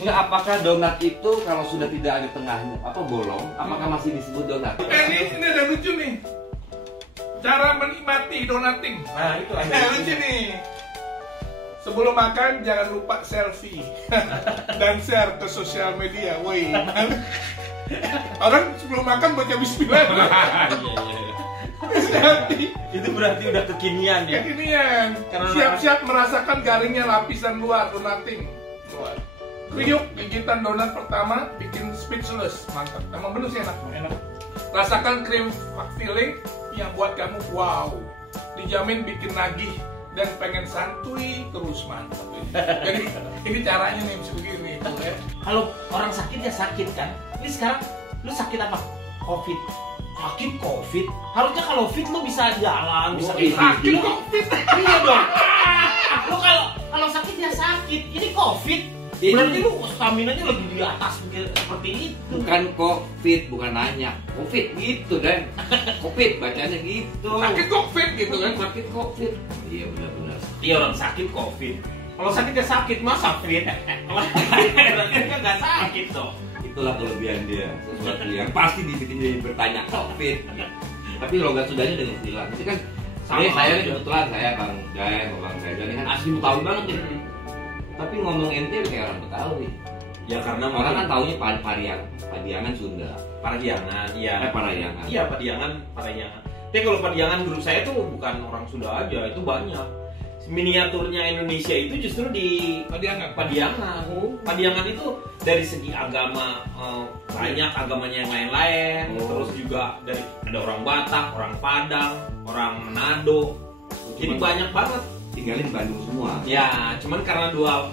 Enggak, apakah donat itu kalau sudah tidak ada tengahnya apa bolong, apakah masih disebut donat? Ini ada lucu nih. Cara menikmati donating. Nah, itu ada lucu nih. Sebelum makan jangan lupa selfie dan share ke sosial media. Woi, orang sebelum makan baca bismillah. Selfie. Itu berarti udah kekinian ya. Kekinian. Siap-siap merasakan garingnya lapisan luar donating. Kriuk gigitan donat pertama bikin speechless, mantap. Emang bener sih enak. Rasakan cream filling yang buat kamu wow. Dijamin bikin nagih dan pengen santuy terus, mantap. Jadi ini caranya nih bisa begini. Ya. Kalau orang sakit ya sakit kan. Ini sekarang lu sakit apa? Covid. Sakit Covid. Harusnya kalau fit lu bisa jalan, bisa sakit Covid. Iya dong. Lu kalau sakit ya sakit. Ini Covid. Berarti lu stamina-nya lebih di atas seperti itu. Bukan COVID, bukan nanya. COVID gitu kan. COVID bacanya gitu. Sakit Covid gitu kan. Sakit COVID. Iya benar-benar. Iya orang sakit Covid. Kalau sakit ya sakit, masa fit? Kalau sakit kan nggak sakit toh. Itulah kelebihan dia. Sesuatu yang pasti dibikin bertanya COVID. Tapi logat sudahnya dengan istilah. Itu kan saya kebetulan saya Bang Jai, Bang Reza ini kan asli Betawi banget nih. Tapi ngomong ente kayak orang Betawi. Ya karena orang kan taunya Padiangan Sunda. Parahyangan, iya. Parahyangan. Iya, Parahyangan. Tapi kalau Parahyangan grup saya tuh bukan orang Sunda aja, itu banyak. Miniaturnya Indonesia itu justru di Padiangan. Padiangan itu dari segi agama banyak agamanya yang lain-lain. Terus juga dari ada orang Batak, orang Padang, orang Manado. Jadi banyak banget. Tinggalin di Bandung semua. Ya, cuman karena dua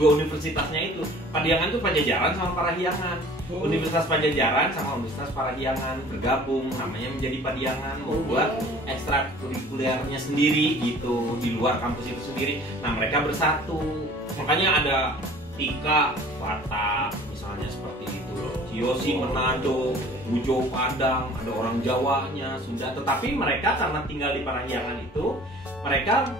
universitasnya itu. Padiangan itu Pajajaran sama Parahyangan. Universitas Pajajaran sama Universitas Parahyangan bergabung, namanya menjadi Padiangan, membuat ekstrakurikulernya sendiri gitu di luar kampus itu sendiri. Nah, mereka bersatu. Makanya ada Tika, Batak, misalnya seperti itu. Yosi Manado, Bujo Padang, ada orang Jawanya, Sunda. Tetapi mereka karena tinggal di Parahyangan itu, mereka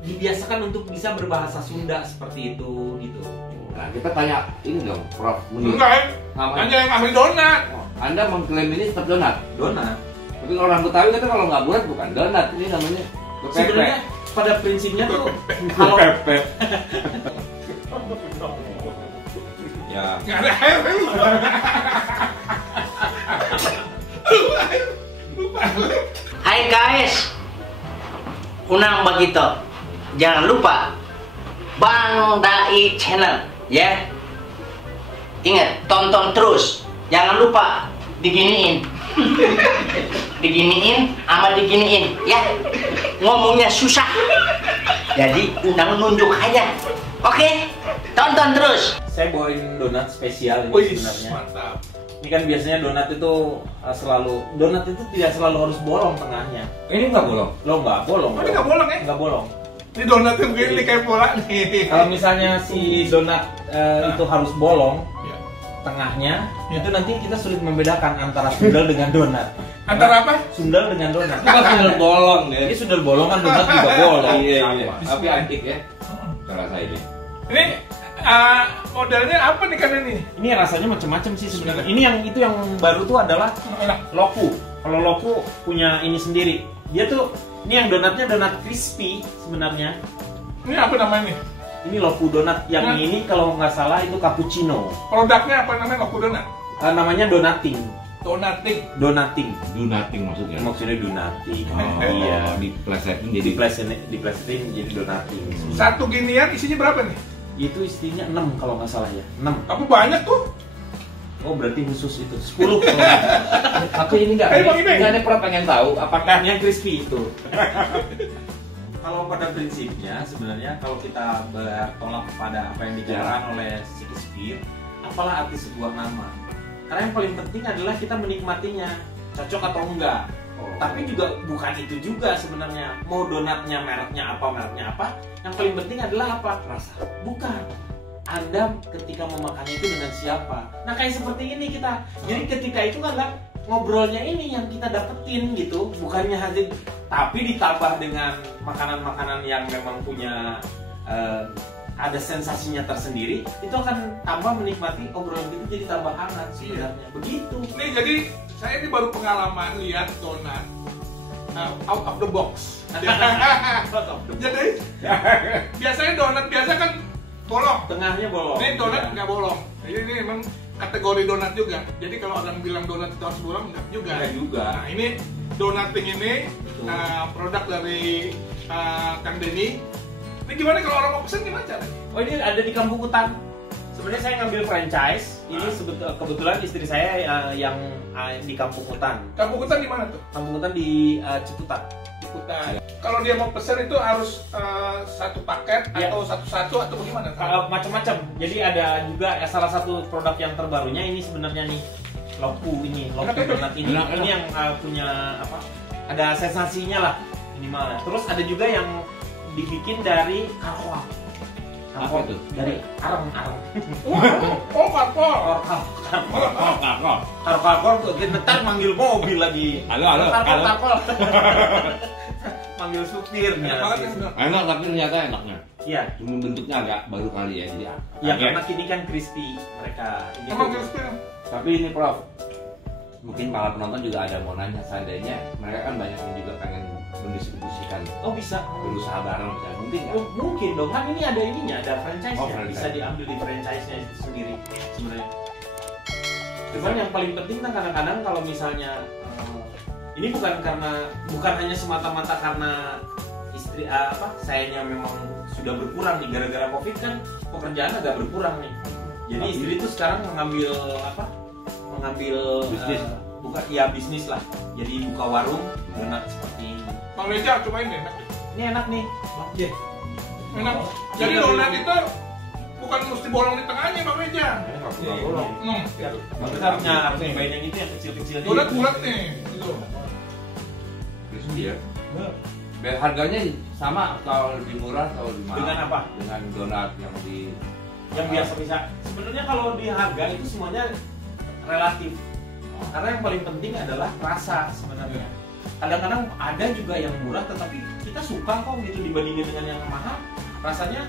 dibiasakan untuk bisa berbahasa Sunda seperti itu gitu. Nah, kita tanya ini dong, Prof. Enggak, tanya yang ahli donat. Anda mengklaim ini tetap donat? Donat. Tapi orang Betawi kata kalau nggak bulat bukan donat, ini namanya sebenarnya pada prinsipnya tuh kalau ya nggak ada air. Hai guys, Unang begitu. Jangan lupa Bang Dai Channel ya. Ingat, tonton terus. Jangan lupa diginiin. Diginiin sama diginiin ya. Ngomongnya susah. Jadi Unang nunjuk aja. Oke? Tonton terus. Saya bawain donat spesial ini sebenarnya. Mantap. Ini kan biasanya donat itu donat itu tidak selalu harus bolong tengahnya. ini nggak bolong. Lo nggak bolong. Oh, ini nggak bolong ya? Nggak bolong. Ini donat yang begini kayak bola nih. Kalau misalnya si donat itu harus bolong Ya. tengahnya, itu nanti kita sulit membedakan antara sundel dengan donat. Antara apa? Sundel dengan donat. Itu kan sundel bolong deh. Ini sundel bolong kan donat juga bolong. Iya. Sama. Tapi antik ya. Cara saya ini. Ini modelnya apa nih kan ini? Ini rasanya macam-macam sih sebenarnya. Ini yang baru tuh adalah loku. Kalau loku punya ini sendiri. Dia tuh ini yang donatnya donat crispy sebenarnya. Ini apa namanya nih? Ini loku donat. Yang ini kalau nggak salah itu cappuccino. Produknya apa namanya? Loku donat. Namanya donating. Donating. Donating. Donating maksudnya. Maksudnya donating. Oh, Iya. diplesetin jadi Diplesetin jadi donating. Satu ginian isinya berapa nih? Itu istrinya 6 kalau nggak salah ya. 6. Apa banyak tuh? Oh berarti khusus itu 10 kalau Aku ini nggak. Bang Ibeng. Nggak ada pernah pengen tahu apakah yang crispy itu. Kalau pada prinsipnya sebenarnya kalau kita bertolak pada apa yang dijarang oleh Shakespeare, apalah arti sebuah nama? Karena yang paling penting adalah kita menikmatinya, cocok atau enggak. Tapi juga bukan itu juga sebenarnya. Mau donatnya mereknya apa, yang paling penting adalah apa? Rasa. Bukan. Anda ketika memakannya itu dengan siapa? Nah kayak seperti ini kita. Jadi ketika itu adalah ngobrolnya ini yang kita dapetin gitu, bukannya hanya tapi ditambah dengan makanan-makanan yang memang punya ada sensasinya tersendiri, itu akan tambah menikmati obrolan kita, jadi tambah hangat sebenarnya. Begitu. Nih jadi saya ini baru pengalaman lihat donat out of the box. Jadi biasanya donat biasa kan bolong. Tengahnya bolong. Ini donat nggak bolong. Jadi ini memang kategori donat juga. Jadi kalau orang bilang donat itu harus bolong, nggak juga. Nggak juga. Nah ini donating ini produk dari Kang Denny. Ini gimana kalau orang mau pesen gimana caranya? Oh, ini ada di Kampung Hutan. Sebenarnya saya ngambil franchise. Ini kebetulan istri saya yang di Kampung Hutan. Kampung Hutan di mana tuh? Kampung Hutan di Ciputat. Ciputat. Kalau dia mau pesen itu harus satu paket atau satu-satu atau bagaimana? Macam-macam. Jadi ada juga salah satu produk yang terbarunya ini sebenarnya nih Loku donat ini. Ini yang punya apa? Ada sensasinya lah minimal. Terus ada juga yang dibikin dari karkol. Apa itu? Dari arang. Oh, karkol. Karkol tuh ntar manggil mobil lagi. Halo. Karkol. Manggil supirnya. Enak tapi ternyata enaknya. Iya. Cuma bentuknya agak baru kali ya, jadi. Ya karena kini kan crispy mereka. Ini Emang tuh- crispy? Tapi ini Prof, mungkin para penonton juga ada mau nanya, seandainya mereka kan banyak yang juga pengen mendistribusikan, Oh bisa. berusaha bareng misalnya, mungkin nggak? Oh, mungkin dong, kan ini ada ininya, ada franchise-nya. Oh, franchise. Bisa diambil di franchise-nya itu sendiri sebenarnya. Cuman yang paling penting kan kadang-kadang kalau misalnya ini bukan hanya semata-mata karena istri sayanya memang sudah berkurang nih gara-gara Covid kan pekerjaan agak berkurang nih. Jadi istri itu sekarang mengambil Bisnis. bisnis lah. Jadi buka warung donat seperti ini. Bang Reja, cobain deh. Ini enak nih. Iya. Enak. Jadi donat itu bukan mesti bolong di tengahnya, Bang Reja. Iya, bolong. Kita harus nyobain yang itu yang kecil-kecil. Donat bulat nih. Gitu. Crispy ya. Biar harganya sama atau lebih murah atau lebih mahal? Dengan apa? Dengan donat yang Biasa bisa. Sebenarnya kalau di harga itu semuanya relatif. Karena yang paling penting adalah rasa sebenarnya. Kadang-kadang ada juga yang murah tetapi kita suka kok gitu dibandingin dengan yang mahal. Rasanya,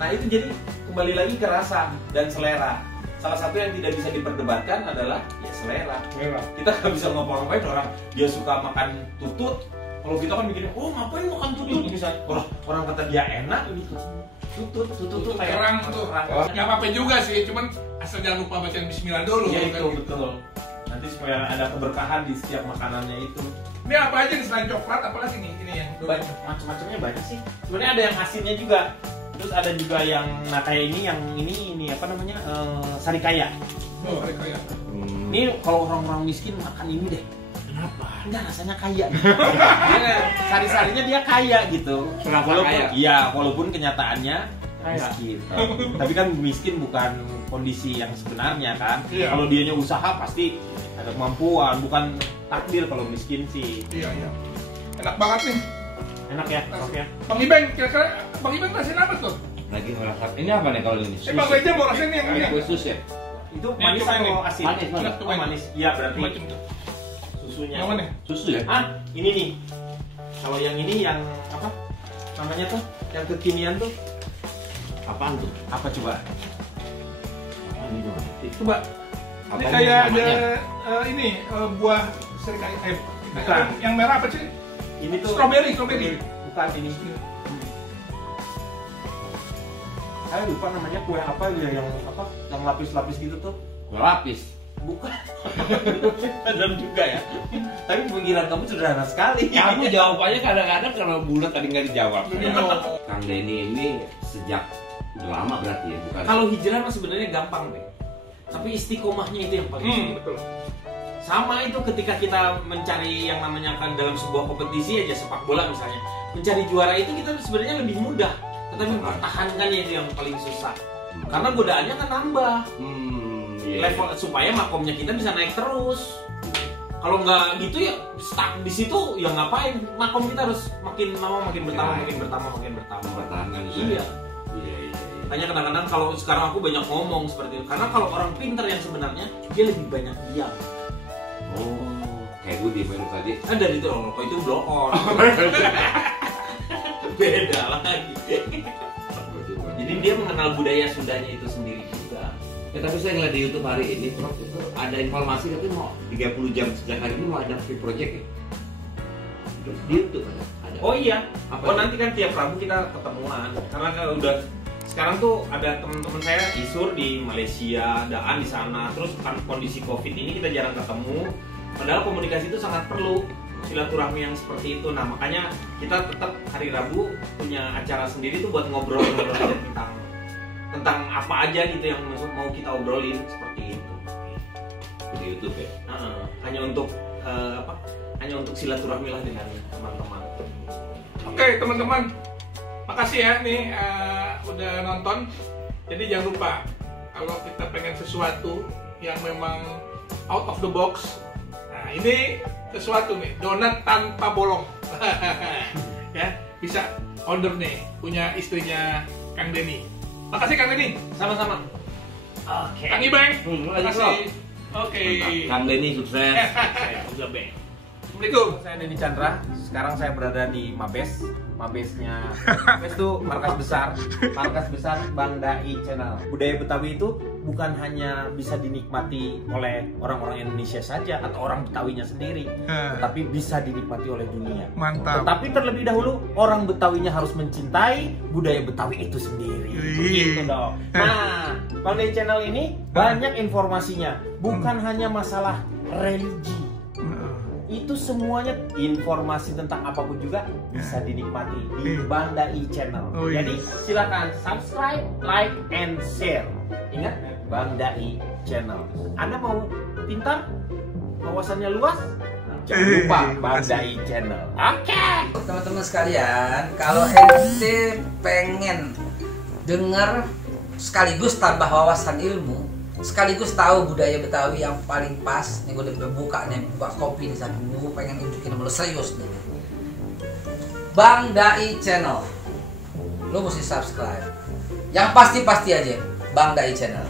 nah itu jadi kembali lagi ke rasa dan selera. Salah satu yang tidak bisa diperdebatkan adalah ya selera. Kita nggak bisa ngomong-ngomongin orang dia suka makan tutut. Kalau kita kan mikirnya, oh ngapain makan tutut? Misalnya orang kata dia enak gitu. Tutut tuh kayak Kerang tuh. Nggak apa-apa juga sih, cuman asal jangan lupa baca bismillah dulu. Iya kan itu gitu. betul. Nanti supaya ada keberkahan di setiap makanannya itu. Ini apa aja nih selain coklat, apalagi nih ini yang Banyak macam-macamnya banyak sih. Sebenarnya ada yang asinnya juga. Terus ada juga yang kayak ini apa namanya? Sarikaya. Oh, kayak. Ini kalau orang-orang miskin makan ini deh. Kenapa? Enggak rasanya kaya. Sari-sarinya dia kaya gitu. Kenapa kaya? Iya, walaupun kenyataannya miskin. Tapi kan miskin bukan kondisi yang sebenarnya kan. Iya. Kalau dianya usaha pasti ada kemampuan, bukan takdir kalau miskin sih. Iya. Enak banget nih. Enak ya, oke. Bang Ibeng, kira-kira Bang Ibeng rasain apa tuh? lagi merasa. Ini apa nih kalau ini? Bang Reja mau rasain yang ini ya? Kue sus ya? Itu manis coba atau ini. asin? Manis. Oh, manis. Iya, berarti Macam tuh. susunya. Yang mana? Susu ya? Ini nih. Kalau yang ini yang apa? Namanya tuh yang kekinian tuh Apaan tuh? apa coba? Apaan ini bang? Coba. Ini kayak ada ini buah serikaya. Bukan. Yang merah apa sih? Ini tuh Strawberry. Bukan ini. Saya lupa namanya kue apa ya yang apa? Yang lapis-lapis gitu tuh. Kue lapis. Bukan. Benar juga ya. Tapi pemikiran kamu sederhana sekali. Kamu jawabannya kadang-kadang kalau bulat tadi nggak dijawab. Iya. Kang Denny ini sejak udah lama berarti ya, bukan? Kalau hijrah mah sebenarnya gampang deh. Tapi istiqomahnya itu yang paling sulit. Betul. Sama itu ketika kita mencari yang namanya kan dalam sebuah kompetisi aja sepak bola misalnya, mencari juara itu kita sebenarnya lebih mudah, tetapi mempertahankannya itu yang paling susah. Karena godaannya kan nambah. Iya. Level supaya makomnya kita bisa naik terus. Kalau nggak gitu ya stuck di situ ya ngapain? Makom kita harus makin lama makin bertambah. Mempertahankan juga. Iya. Iya. Hanya kadang-kadang kalau sekarang aku banyak ngomong seperti itu. Karena kalau orang pintar yang sebenarnya dia lebih banyak diam. Oh, kayak Budi main tadi. Dari itu rokok itu blow on. Beda lagi. Jadi dia mengenal budaya Sundanya itu sendiri juga. Ya tapi saya ngeliat di YouTube hari ini, Prof, itu ada informasi katanya mau 30 jam sejak hari ini mau ada free project ya? Di YouTube ada. Oh iya. Apa Nanti kan tiap Rabu kita ketemuan. Karena kalau udah sekarang tuh ada teman-teman saya Isur di Malaysia, Daan di sana. Terus kan kondisi Covid ini kita jarang ketemu. Padahal komunikasi itu sangat perlu, silaturahmi yang seperti itu. Nah makanya kita tetap hari Rabu punya acara sendiri tuh buat ngobrol-ngobrol aja tentang apa aja gitu yang mau kita obrolin seperti itu. Di YouTube ya. Hanya untuk hanya untuk silaturahmi lah dengan teman-teman. Oke teman-teman, makasih ya nih udah nonton. Jadi jangan lupa kalau kita pengen sesuatu yang memang out of the box, nah ini sesuatu nih, donat tanpa bolong. Ya bisa order nih, punya istrinya Kang Denny. Makasih Kang Denny. Sama-sama. Oke. Kang Ibeng. Makasih. Oke. Kang Denny sukses. Udah Beng. Assalamualaikum. Saya Denny Chandra. Sekarang saya berada di Mabes. Mabesnya Mabes itu markas besar Bang Dai Channel. Budaya Betawi itu bukan hanya bisa dinikmati oleh orang-orang Indonesia saja atau orang Betawinya sendiri, tetapi bisa dinikmati oleh dunia. Mantap. Tetapi terlebih dahulu orang Betawinya harus mencintai budaya Betawi itu sendiri. Begitu dong. Nah, Bang Dai Channel ini banyak informasinya, bukan hanya masalah religi. Itu semuanya informasi tentang apapun juga bisa dinikmati di Bang Dai Channel. Jadi silakan subscribe, like, and share. Ingat, Bang Dai Channel. Anda mau pintar, wawasannya luas? Jangan lupa Bang Dai Channel. Oke. Teman-teman sekalian, kalau ente pengen dengar sekaligus tambah wawasan ilmu, sekaligus tahu budaya Betawi yang paling pas, nih gue udah buka kopi nih samping gue pengen nunjukin lo serius nih. Bang Dai Channel, lo mesti subscribe. Yang pasti aja, Bang Dai Channel.